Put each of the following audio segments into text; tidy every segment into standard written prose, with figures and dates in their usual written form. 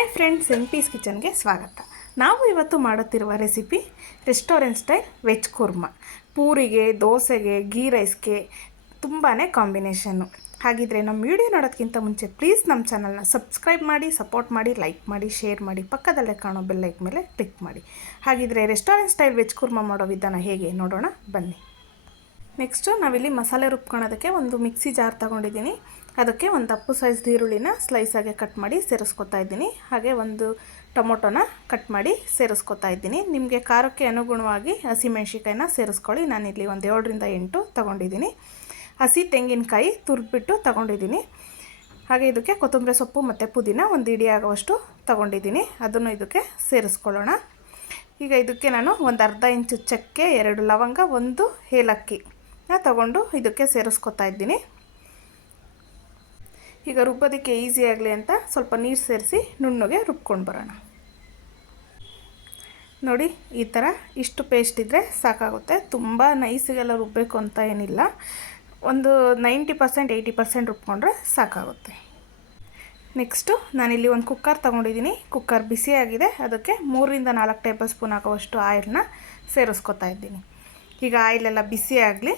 Hi friends, NP's ಕಿಚನ್ಗೆ ಸ್ವಾಗತ. ನಾವು ಇವತ್ತು ಮಾಡುತ್ತಿರುವ recipe restaurant style veg kurma. ಪೂರಿಗೆ, ದೋಸೆಗೆ, ಗೀ ರೈಸ್ಗೆ ತುಂಬಾ ಕಾಂಬಿನೇಷನ್ನು. ಹಾಗಿದ್ರೆ ನಮ್ಮ ವಿಡಿಯೋ ನೋಡೋದಕ್ಕಿಂತ ಮುಂಚೆ ಪ್ಲೀಸ್ ನಮ್ಮ ಚಾನಲ್ನ ಸಬ್ಸ್ಕ್ರೈಬ್ ಮಾಡಿ, ಸಪೋರ್ಟ್ ಮಾಡಿ, ಲೈಕ್ ಮಾಡಿ, ಶೇರ್ ಮಾಡಿ, ಪಕ್ಕದಲ್ಲೇ ಕಾಣೋ ಬೆಲ್ ಐಕಾನ್ ಮೇಲೆ ಕ್ಲಿಕ್ ಮಾಡಿ. ಹಾಗಿದ್ರೆ ರೆಸ್ಟೋರೆಂಟ್ ಸ್ಟೈಲ್ ವೆಜ್ ಕುರ್ಮಾ ಮಾಡೋ ವಿಧಾನ ಹೇಗೆ ನೋಡೋಣ ಬನ್ನಿ. ನೆಕ್ಸ್ಟು ನಾವಿಲ್ಲಿ ಮಸಾಲೆ ರುಬ್ಕೊಳ್ಳೋದಕ್ಕೆ ಒಂದು ಮಿಕ್ಸಿ ಜಾರ್ ತೊಗೊಂಡಿದ್ದೀನಿ. ಅದಕ್ಕೆ ಒಂದು ದಪ್ಪು ಸೈಜ್ ಈರುಳ್ಳಿನ ಸ್ಲೈಸಾಗಿ ಕಟ್ ಮಾಡಿ ಸೇರಿಸ್ಕೊತಾ ಇದ್ದೀನಿ. ಹಾಗೆ ಒಂದು ಟೊಮೊಟೊನ ಕಟ್ ಮಾಡಿ ಸೇರಿಸ್ಕೊತಾ ಇದ್ದೀನಿ. ನಿಮಗೆ ಖಾರಕ್ಕೆ ಅನುಗುಣವಾಗಿ ಹಸಿಮೆಣ್ಸಿಕಾಯಿನ ಸೇರಿಸ್ಕೊಳ್ಳಿ. ನಾನಿಲ್ಲಿ ಒಂದು 7ರಿಂದ 8 ತೊಗೊಂಡಿದ್ದೀನಿ. ಹಸಿ ತೆಂಗಿನಕಾಯಿ ತುರಿದ್ಬಿಟ್ಟು ತೊಗೊಂಡಿದ್ದೀನಿ. ಹಾಗೆ ಇದಕ್ಕೆ ಕೊತ್ತಂಬರಿ ಸೊಪ್ಪು ಮತ್ತು ಪುದೀನ ಒಂದು ಇಡಿ ಆಗುವಷ್ಟು ತೊಗೊಂಡಿದ್ದೀನಿ. ಅದನ್ನು ಇದಕ್ಕೆ ಸೇರಿಸ್ಕೊಳ್ಳೋಣ. ಈಗ ಇದಕ್ಕೆ ನಾನು ಒಂದು ಅರ್ಧ ಇಂಚು ಚಕ್ಕೆ, 2 ಲವಂಗ, 1 ಏಲಕ್ಕಿನ ತಗೊಂಡು ಇದಕ್ಕೆ ಸೇರಿಸ್ಕೊತಾ ಇದ್ದೀನಿ. ಈಗ ರುಬ್ಬೋದಕ್ಕೆ ಈಸಿ ಆಗಲಿ ಅಂತ ಸ್ವಲ್ಪ ನೀರು ಸೇರಿಸಿ ನುಣ್ಣಗೆ ರುಬ್ಕೊಂಡು ಬರೋಣ. ನೋಡಿ, ಈ ಥರ ಇಷ್ಟು ಪೇಸ್ಟ್ ಇದ್ದರೆ ಸಾಕಾಗುತ್ತೆ. ತುಂಬ ನೈಸಿಗೆಲ್ಲ ರುಬ್ಬಬೇಕು ಅಂತ ಏನಿಲ್ಲ. ಒಂದು 90% 80% ರುಬ್ಕೊಂಡ್ರೆ ಸಾಕಾಗುತ್ತೆ. ನೆಕ್ಸ್ಟು ನಾನಿಲ್ಲಿ ಒಂದು ಕುಕ್ಕರ್ ತೊಗೊಂಡಿದ್ದೀನಿ. ಕುಕ್ಕರ್ ಬಿಸಿಯಾಗಿದೆ. ಅದಕ್ಕೆ 3ರಿಂದ 4 ಟೇಬಲ್ ಸ್ಪೂನ್ ಆಗುವಷ್ಟು ಆಯಿಲ್ನ ಸೇರಿಸ್ಕೊತಾ ಇದ್ದೀನಿ. ಈಗ ಆಯಿಲೆಲ್ಲ ಬಿಸಿ ಆಗಲಿ.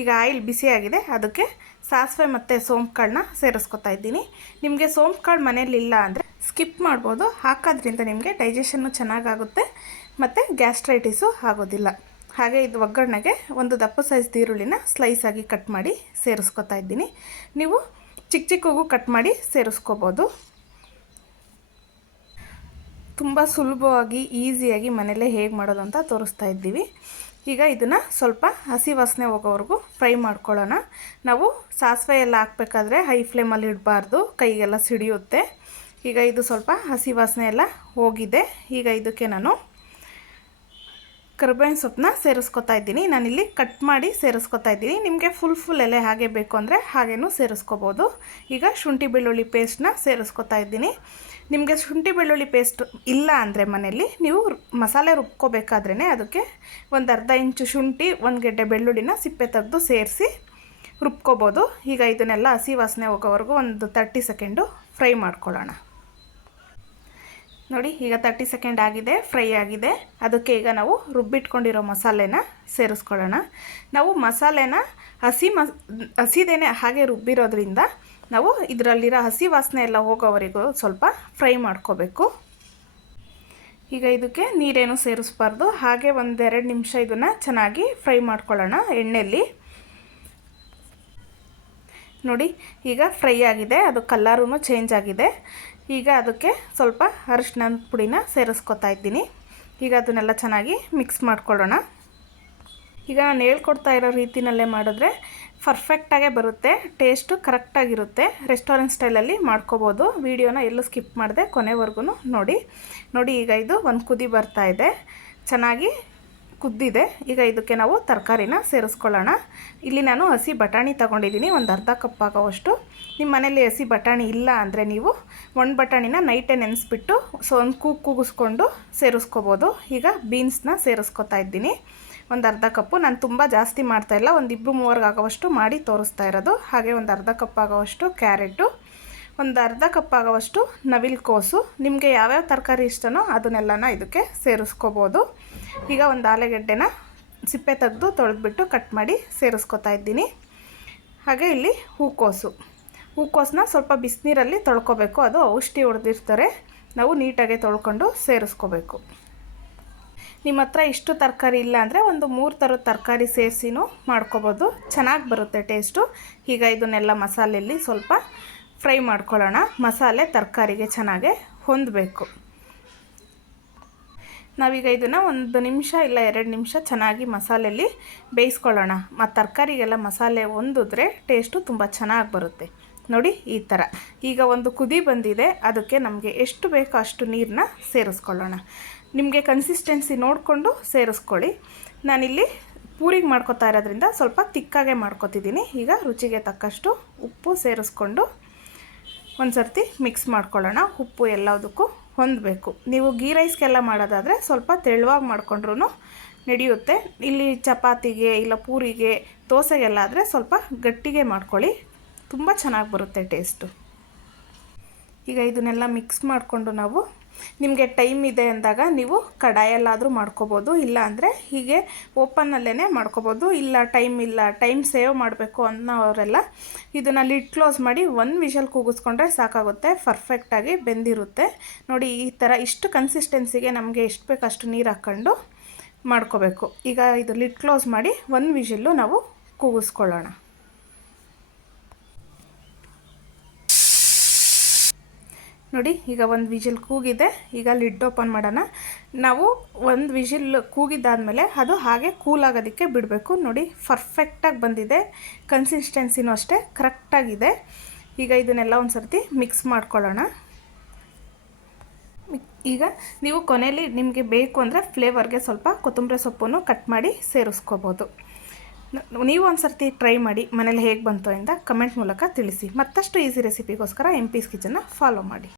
ಈಗ ಆಯಿಲ್ ಬಿಸಿಯಾಗಿದೆ. ಅದಕ್ಕೆ ಸಾಸಿವೆ ಮತ್ತು ಸೋಂಪು ಕಾಳನ್ನ ಸೇರಿಸ್ಕೊತಾ ಇದ್ದೀನಿ. ನಿಮಗೆ ಸೋಂಪು ಕಾಳು ಮನೇಲಿಲ್ಲ ಅಂದರೆ ಸ್ಕಿಪ್ ಮಾಡ್ಬೋದು. ಹಾಕೋದ್ರಿಂದ ನಿಮಗೆ ಡೈಜೆಷನ್ನು ಚೆನ್ನಾಗಾಗುತ್ತೆ ಮತ್ತು ಗ್ಯಾಸ್ಟ್ರೈಟಿಸು ಆಗೋದಿಲ್ಲ. ಹಾಗೆ ಇದು ಒಗ್ಗರಣೆಗೆ ಒಂದು ದಪ್ಪ ಸೈಜ್ ಈರುಳ್ಳಿನ ಸ್ಲೈಸಾಗಿ ಕಟ್ ಮಾಡಿ ಸೇರಿಸ್ಕೊತಾ ಇದ್ದೀನಿ. ನೀವು ಚಿಕ್ಕ ಚಿಕ್ಕಗೂ ಕಟ್ ಮಾಡಿ ಸೇರಿಸ್ಕೋಬೋದು. ತುಂಬ ಸುಲಭವಾಗಿ ಈಸಿಯಾಗಿ ಮನೆಯಲ್ಲೇ ಹೇಗೆ ಮಾಡೋದು ಅಂತ ತೋರಿಸ್ತಾ ಇದ್ದೀವಿ. ಈಗ ಇದನ್ನು ಸ್ವಲ್ಪ ಹಸಿ ವಾಸನೆ ಹೋಗೋವರೆಗೂ ಫ್ರೈ ಮಾಡ್ಕೊಳ್ಳೋಣ. ನಾವು ಸಾಸಿವೆ ಎಲ್ಲ ಹಾಕಬೇಕಾದ್ರೆ ಹೈ ಫ್ಲೇಮಲ್ಲಿ ಇಡಬಾರ್ದು, ಕೈಗೆಲ್ಲ ಸಿಡಿಯುತ್ತೆ. ಈಗ ಇದು ಸ್ವಲ್ಪ ಹಸಿ ವಾಸನೆ ಎಲ್ಲ ಹೋಗಿದೆ. ಈಗ ಇದಕ್ಕೆ ನಾನು ಕರಿಬೇವಿನ ಸೊಪ್ಪನ್ನ ಸೇರಿಸ್ಕೊತಾ ಇದ್ದೀನಿ. ನಾನಿಲ್ಲಿ ಕಟ್ ಮಾಡಿ ಸೇರಿಸ್ಕೊತಾ ಇದ್ದೀನಿ. ನಿಮಗೆ ಫುಲ್ ಎಲೆ ಹಾಗೆ ಬೇಕು ಅಂದರೆ ಹಾಗೇನೂ ಸೇರಿಸ್ಕೋಬೋದು. ಈಗ ಶುಂಠಿ ಬೆಳ್ಳುಳ್ಳಿ ಪೇಸ್ಟ್ನ ಸೇರಿಸ್ಕೊತಾ ಇದ್ದೀನಿ. ನಿಮಗೆ ಶುಂಠಿ ಬೆಳ್ಳುಳ್ಳಿ ಪೇಸ್ಟ್ ಇಲ್ಲ ಅಂದರೆ ಮನೆಯಲ್ಲಿ ನೀವು ಮಸಾಲೆ ರುಬ್ಕೋಬೇಕಾದ್ರೇ ಅದಕ್ಕೆ ಒಂದು ಅರ್ಧ ಇಂಚು ಶುಂಠಿ, 1 ಗೆಡ್ಡೆ ಬೆಳ್ಳುಳ್ಳಿನ ಸಿಪ್ಪೆ ತೆಗೆದು ಸೇರಿಸಿ ರುಬ್ಕೋಬೋದು. ಈಗ ಇದನ್ನೆಲ್ಲ ಹಸಿ ವಾಸನೆ ಹೋಗೋವರೆಗೂ ಒಂದು 30 ಸೆಕೆಂಡು ಫ್ರೈ ಮಾಡ್ಕೊಳ್ಳೋಣ. ನೋಡಿ, ಈಗ 30 ಸೆಕೆಂಡ್ ಆಗಿದೆ, ಫ್ರೈ ಆಗಿದೆ. ಅದಕ್ಕೆ ಈಗ ನಾವು ರುಬ್ಬಿಟ್ಕೊಂಡಿರೋ ಮಸಾಲೆನ ಸೇರಿಸ್ಕೊಳ್ಳೋಣ. ನಾವು ಮಸಾಲೆನ ಹಸಿದೇನೆ ಹಾಗೆ ರುಬ್ಬಿರೋದ್ರಿಂದ ನಾವು ಇದರಲ್ಲಿರೋ ಹಸಿ ವಾಸನೆ ಎಲ್ಲ ಹೋಗೋವರೆಗೂ ಸ್ವಲ್ಪ ಫ್ರೈ ಮಾಡ್ಕೋಬೇಕು. ಈಗ ಇದಕ್ಕೆ ನೀರೇನು ಸೇರಿಸ್ಬಾರ್ದು. ಹಾಗೆ 1-2 ನಿಮಿಷ ಇದನ್ನು ಚೆನ್ನಾಗಿ ಫ್ರೈ ಮಾಡ್ಕೊಳ್ಳೋಣ ಎಣ್ಣೆಯಲ್ಲಿ. ನೋಡಿ, ಈಗ ಫ್ರೈ ಆಗಿದೆ. ಅದು ಕಲರೂ ಚೇಂಜ್ ಆಗಿದೆ. ಈಗ ಅದಕ್ಕೆ ಸ್ವಲ್ಪ ಅರಿಶಿನದ ಪುಡಿನ ಸೇರಿಸ್ಕೊತಾ ಇದ್ದೀನಿ. ಈಗ ಅದನ್ನೆಲ್ಲ ಚೆನ್ನಾಗಿ ಮಿಕ್ಸ್ ಮಾಡ್ಕೊಳ್ಳೋಣ. ಈಗ ನಾನು ಹೇಳ್ಕೊಡ್ತಾ ಇರೋ ರೀತಿಯಲ್ಲೇ ಮಾಡಿದ್ರೆ ಪರ್ಫೆಕ್ಟಾಗೇ ಬರುತ್ತೆ. ಟೇಸ್ಟು ಕರೆಕ್ಟಾಗಿರುತ್ತೆ. ರೆಸ್ಟೋರೆಂಟ್ ಸ್ಟೈಲಲ್ಲಿ ಮಾಡ್ಕೋಬೋದು. ವಿಡಿಯೋನ ಎಲ್ಲೂ ಸ್ಕಿಪ್ ಮಾಡಿದೆ, ಕೊನೆವರೆಗೂ ನೋಡಿ. ಈಗ ಇದು ಒಂದು ಕುದಿ ಬರ್ತಾ ಇದೆ, ಚೆನ್ನಾಗಿ ಕುದ್ದಿದೆ. ಈಗ ಇದಕ್ಕೆ ನಾವು ತರಕಾರಿನ ಸೇರಿಸ್ಕೊಳ್ಳೋಣ. ಇಲ್ಲಿ ನಾನು ಹಸಿ ಬಟಾಣಿ ತೊಗೊಂಡಿದ್ದೀನಿ, ಒಂದು ಅರ್ಧ ಕಪ್ ಆಗೋವಷ್ಟು. ನಿಮ್ಮ ಮನೇಲಿ ಹಸಿ ಬಟಾಣಿ ಇಲ್ಲ ಅಂದರೆ ನೀವು ಒಂದು ಬಟಾಣಿನ ನೈಟೇ ನೆನೆಸ್ಬಿಟ್ಟು ಒಂದು ಕೂಗಿಸ್ಕೊಂಡು ಸೇರಿಸ್ಕೋಬೋದು. ಈಗ ಬೀನ್ಸ್ನ ಸೇರಿಸ್ಕೊತಾ ಇದ್ದೀನಿ, ಒಂದು ಅರ್ಧ ಕಪ್ಪು. ನಾನು ತುಂಬ ಜಾಸ್ತಿ ಮಾಡ್ತಾಯಿಲ್ಲ, ಒಂದು 2-3 ಆಗೋವಷ್ಟು ಮಾಡಿ ತೋರಿಸ್ತಾ ಇರೋದು. ಹಾಗೆ ಒಂದು ಅರ್ಧ ಕಪ್ ಆಗೋವಷ್ಟು ಕ್ಯಾರೆಟು, ಒಂದು ಅರ್ಧ ಕಪ್ ಆಗೋವಷ್ಟು ನವಿಲುಕೋಸು. ನಿಮಗೆ ಯಾವ್ಯಾವ ತರಕಾರಿ ಇಷ್ಟನೋ ಅದನ್ನೆಲ್ಲನ ಇದಕ್ಕೆ ಸೇರಿಸ್ಕೋಬೋದು. ಈಗ ಒಂದು ಆಲೂಗೆಡ್ಡೆನ ಸಿಪ್ಪೆ ತೆಗೆದು ತೊಳೆದ್ಬಿಟ್ಟು ಕಟ್ ಮಾಡಿ ಸೇರಿಸ್ಕೊತಾ ಇದ್ದೀನಿ. ಹಾಗೆ ಇಲ್ಲಿ ಹೂಕೋಸನ್ನ ಸ್ವಲ್ಪ ಬಿಸಿನೀರಲ್ಲಿ ತೊಳ್ಕೊಬೇಕು. ಅದು ಔಷಧಿ ಹೊಡೆದಿರ್ತಾರೆ, ನಾವು ನೀಟಾಗಿ ತೊಳ್ಕೊಂಡು ಸೇರಿಸ್ಕೋಬೇಕು. ನಿಮ್ಮ ಹತ್ರ ಇಷ್ಟು ತರಕಾರಿ ಇಲ್ಲ ಅಂದರೆ ಒಂದು 3 ಥರದ ತರಕಾರಿ ಸೇರಿಸಿನೂ ಮಾಡ್ಕೋಬೋದು, ಚೆನ್ನಾಗಿ ಬರುತ್ತೆ ಟೇಸ್ಟು. ಈಗ ಇದನ್ನೆಲ್ಲ ಮಸಾಲೆಯಲ್ಲಿ ಸ್ವಲ್ಪ ಫ್ರೈ ಮಾಡ್ಕೊಳ್ಳೋಣ. ಮಸಾಲೆ ತರಕಾರಿಗೆ ಚೆನ್ನಾಗಿ ಹೊಂದಬೇಕು. ನಾವೀಗ ಇದನ್ನು 1 ನಿಮಿಷ ಇಲ್ಲ 2 ನಿಮಿಷ ಚೆನ್ನಾಗಿ ಮಸಾಲೆಯಲ್ಲಿ ಬೇಯಿಸ್ಕೊಳ್ಳೋಣ. ಮತ್ತು ತರಕಾರಿಗೆಲ್ಲ ಮಸಾಲೆ ಹೊಂದಿದ್ರೆ ಟೇಸ್ಟು ತುಂಬ ಚೆನ್ನಾಗಿ ಬರುತ್ತೆ. ನೋಡಿ, ಈ ಥರ ಈಗ ಒಂದು ಕುದಿ ಬಂದಿದೆ. ಅದಕ್ಕೆ ನಮಗೆ ಎಷ್ಟು ಬೇಕೋ ಅಷ್ಟು ನೀರನ್ನ ಸೇರಿಸ್ಕೊಳ್ಳೋಣ. ನಿಮಗೆ ಕನ್ಸಿಸ್ಟೆನ್ಸಿ ನೋಡಿಕೊಂಡು ಸೇರಿಸ್ಕೊಳ್ಳಿ. ನಾನಿಲ್ಲಿ ಪೂರಿಗೆ ಮಾಡ್ಕೊತಾ ಇರೋದ್ರಿಂದ ಸ್ವಲ್ಪ ತಿಕ್ಕಾಗೆ ಮಾಡ್ಕೊತಿದ್ದೀನಿ. ಈಗ ರುಚಿಗೆ ತಕ್ಕಷ್ಟು ಉಪ್ಪು ಸೇರಿಸ್ಕೊಂಡು ಒಂದು ಸರ್ತಿ ಮಿಕ್ಸ್ ಮಾಡ್ಕೊಳ್ಳೋಣ. ಉಪ್ಪು ಎಲ್ಲದಕ್ಕೂ ಹೊಂದಬೇಕು. ನೀವು ಗೀ ರೈಸ್ಗೆಲ್ಲ ಮಾಡೋದಾದರೆ ಸ್ವಲ್ಪ ತೆಳುವಾಗಿ ಮಾಡ್ಕೊಂಡ್ರೂ ನಡೆಯುತ್ತೆ. ಇಲ್ಲಿ ಚಪಾತಿಗೆ ಇಲ್ಲ ಪೂರಿಗೆ ದೋಸೆಗೆಲ್ಲ ಆದರೆ ಸ್ವಲ್ಪ ಗಟ್ಟಿಗೆ ಮಾಡ್ಕೊಳ್ಳಿ, ತುಂಬ ಚೆನ್ನಾಗಿ ಬರುತ್ತೆ ಟೇಸ್ಟು. ಈಗ ಇದನ್ನೆಲ್ಲ ಮಿಕ್ಸ್ ಮಾಡಿಕೊಂಡು ನಾವು, ನಿಮಗೆ ಟೈಮ್ ಇದೆ ಅಂದಾಗ ನೀವು ಕಡಾಯಲ್ಲಾದರೂ ಮಾಡ್ಕೋಬೋದು, ಇಲ್ಲ ಅಂದರೆ ಹೀಗೆ ಓಪನ್ನಲ್ಲೇ ಮಾಡ್ಕೋಬೋದು. ಇಲ್ಲ ಟೈಮ್ ಸೇವ್ ಮಾಡಬೇಕು ಅನ್ನೋರೆಲ್ಲ ಇದನ್ನು ಲಿಡ್ ಕ್ಲೋಸ್ ಮಾಡಿ 1 ವಿಷಲ್ ಕೂಗಿಸ್ಕೊಂಡ್ರೆ ಸಾಕಾಗುತ್ತೆ, ಪರ್ಫೆಕ್ಟಾಗಿ ಬೆಂದಿರುತ್ತೆ. ನೋಡಿ ಈ ಥರ ಇಷ್ಟು ಕನ್ಸಿಸ್ಟೆನ್ಸಿಗೆ ನಮಗೆ ಎಷ್ಟು ಬೇಕು ಅಷ್ಟು ನೀರು ಹಾಕ್ಕೊಂಡು ಮಾಡ್ಕೋಬೇಕು. ಈಗ ಇದು ಲಿಡ್ ಕ್ಲೋಸ್ ಮಾಡಿ 1 ವಿಷಲ್ಲು ನಾವು ಕೂಗಿಸ್ಕೊಳ್ಳೋಣ. ನೋಡಿ ಈಗ 1 ವಿಷಲ್ ಕೂಗಿದೆ. ಈಗ ಲಿಡ್ ಓಪನ್ ಮಾಡೋಣ. ನಾವು 1 ವಿಷಲ್ ಕೂಗಿದ್ದಾದಮೇಲೆ ಅದು ಹಾಗೆ ಕೂಲ್ ಆಗೋದಕ್ಕೆ ಬಿಡಬೇಕು. ನೋಡಿ ಪರ್ಫೆಕ್ಟಾಗಿ ಬಂದಿದೆ, ಕನ್ಸಿಸ್ಟೆನ್ಸಿನೂ ಅಷ್ಟೇ ಕರೆಕ್ಟಾಗಿದೆ. ಈಗ ಇದನ್ನೆಲ್ಲ ಒಂದು ಸರ್ತಿ ಮಿಕ್ಸ್ ಮಾಡ್ಕೊಳ್ಳೋಣ. ಈಗ ನೀವು ಕೊನೆಯಲ್ಲಿ ನಿಮಗೆ ಬೇಕು ಅಂದರೆ ಫ್ಲೇವರ್ಗೆ ಸ್ವಲ್ಪ ಕೊತ್ತಂಬರಿ ಸೊಪ್ಪನ್ನು ಕಟ್ ಮಾಡಿ ಸೇರಿಸ್ಕೋಬೋದು. ನೀವು ಒಂದು ಸರ್ತಿ ಟ್ರೈ ಮಾಡಿ ಮನೇಲಿ ಹೇಗೆ ಬಂತು ಅಂತ ಕಮೆಂಟ್ ಮೂಲಕ ತಿಳಿಸಿ. ಮತ್ತಷ್ಟು ಈಸಿ ರೆಸಿಪಿಗೋಸ್ಕರ MP's ಕಿಚನ್ನ ಫಾಲೋ ಮಾಡಿ.